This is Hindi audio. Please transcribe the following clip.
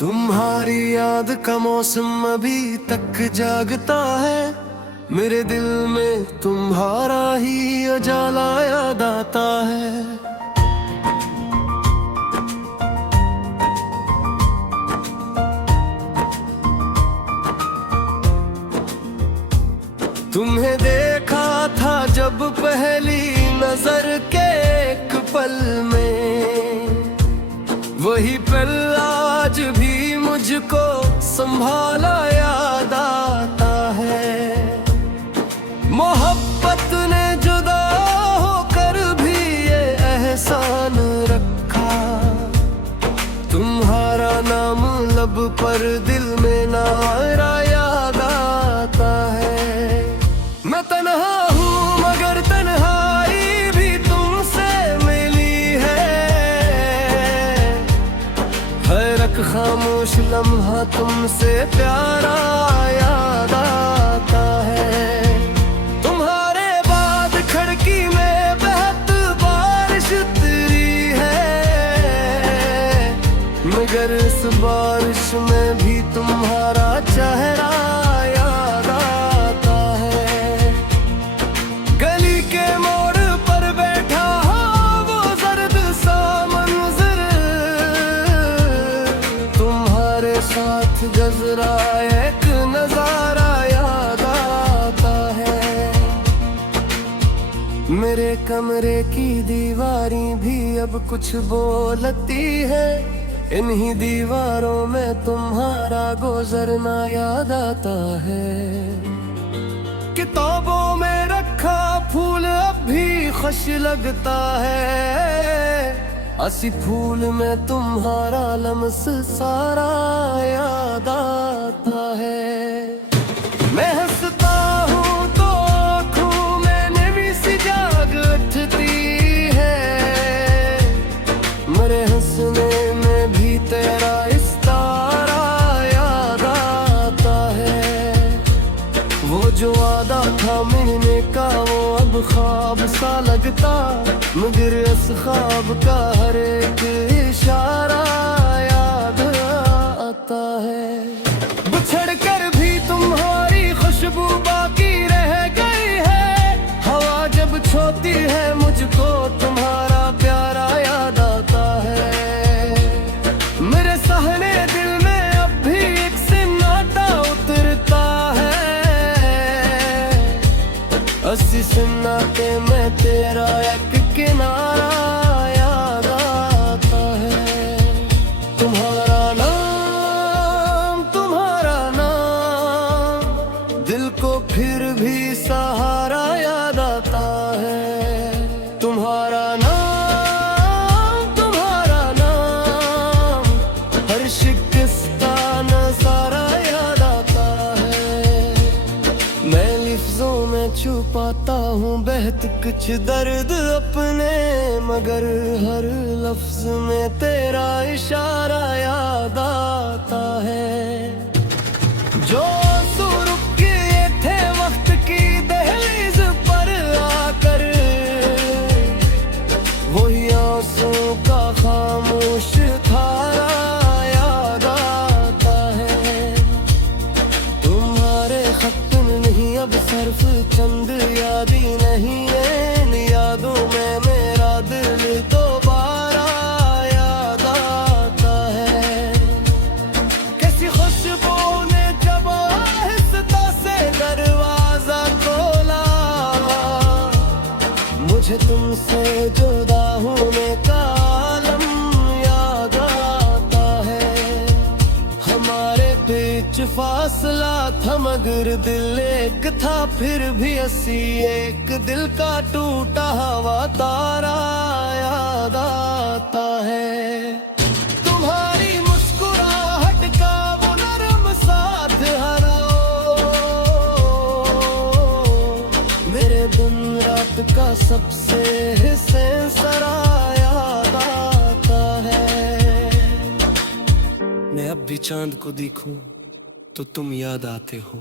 तुम्हारी याद का मौसम अभी तक जागता है। मेरे दिल में तुम्हारा ही उजाला याद आता है। तुम्हें देखा था जब पहली नजर के एक पल में, वही पल आज भी मुझको संभाला याद आता है। मोहब्बत ने जुदा होकर भी ये एहसान रखा, तुम्हारा नाम लब पर दिल में नारा याद आता है। मैं तन्हा हूँ मगर तन्हाई भी तुमसे मिली है। हर एक खामोश लम्हा तुमसे प्यारा याद आता है। तुम्हारे बाद खिड़की में बहत बारिश उतरी है, मगर इस बारिश में भी तुम्हारा चेहरा याद आता है। गली के मोड़ पर बैठा वो जर्द सा मंजर, तुम्हारे साथ गुजरा एक नजारा याद आता है। मेरे कमरे की दीवारें भी अब कुछ बोलती है, इन्हीं दीवारों में तुम्हारा गुजरना याद आता है। किताबों में रखा फूल अब भी खुश लगता है, असी फूल में तुम्हारा लम्स सारा याद आता है। मैं हंसता हूँ तो आँखों में नमी सी जाग उठती है, मेरे हंसने में भी तेरा इस्तारा याद आता है। वो जो वादा था मिलने का वो अब ख्वाब सा लगता, मगर इस ख्वाब का हर एक इशारा याद आता है। बिछड़ कर भी तुम्हारी खुशबू बाकी रह गई है, हवा जब छोती है मुझको तुम्हारा प्यारा याद आता है। मेरे सहने दिल में अब भी एक सन्नाटा उतरता है, अस्सी सन्नाटे में तेरा एक किनारा याद आता है। तुम्हारा नाम दिल को फिर भी सहारा याद आता है। तुम्हारा नाम हर शिकस्ता नजारा याद आता है। मैं लफ्जों में छुपाता हूँ बहुत कुछ दर्द अपने, मगर हर लफ्ज में तेरा इशारा याद आता है। जो आंसू रुक गए थे वक्त की दहलीज पर आकर, वही आंसू का खामोश धारा याद आता है। तुम्हारे खत नहीं अब सिर्फ चंद याद ही नहीं है, इन यादों में मेरा दिल दोबारा याद आता है। कैसी खुशबू ने जब आहिस्ता से दरवाजा खोला, मुझे तुमसे जुदा होने का आलम याद आता है। हमारे बीच फासला था मगर दिल एक था, फिर भी असी एक दिल का टूटा हुआ तारा याद आता है। तुम्हारी मुस्कुराहट का वो नरम साथ हरा, मेरे दिन रात का सबसे सेंसरा याद आता है। मैं अब भी चांद को देखूं तो तुम याद आते हो।